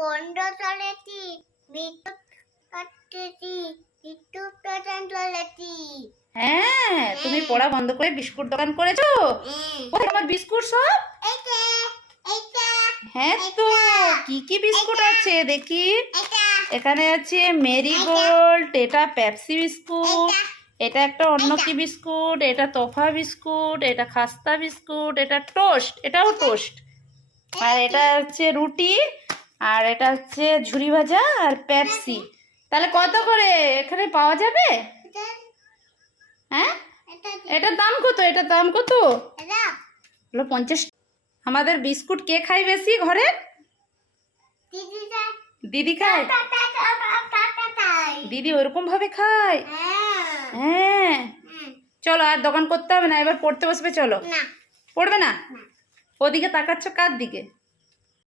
বন্ধ চলেছি, বিদ্যুৎ কাটতেছি, বিদ্যুৎ দোকান চলেছি। হ্যাঁ, তুমি পড়া বন্ধ করে বিস্কুট দোকান করেছো? কোথায় আমার বিস্কুট সব? হ্যাঁ তো, কি কি বিস্কুট আছে দেখি? এখানে আছে মেরিগোল্ড, এটা পেপসি বিস্কুট, এটা একটা অন্য কি বিস্কুট, এটা তোফা বিস্কুট, এটা খাস্তা বিস্কুট, এটা টোস্ট, এটাও টোস্ট, আর এটা হচ্ছে রুটি, আর এটা হচ্ছে ঝুরি ভাজা আর পেপসি। তাহলে কত করে এখানে পাওয়া যাবে? হ্যাঁ, এটার দাম কত? এটার দাম কত? হলো 50। আমাদের বিস্কুট কে খায় বেশি ঘরে? দিদি খায়। দিদি ওরকম ভাবে খায়? হ্যাঁ। চলো আর দোকান করতে হবে না, এবার পড়তে বসবে। চলো। পড়বে না? ওদিকে তাকাচ্ছ কার দিকে?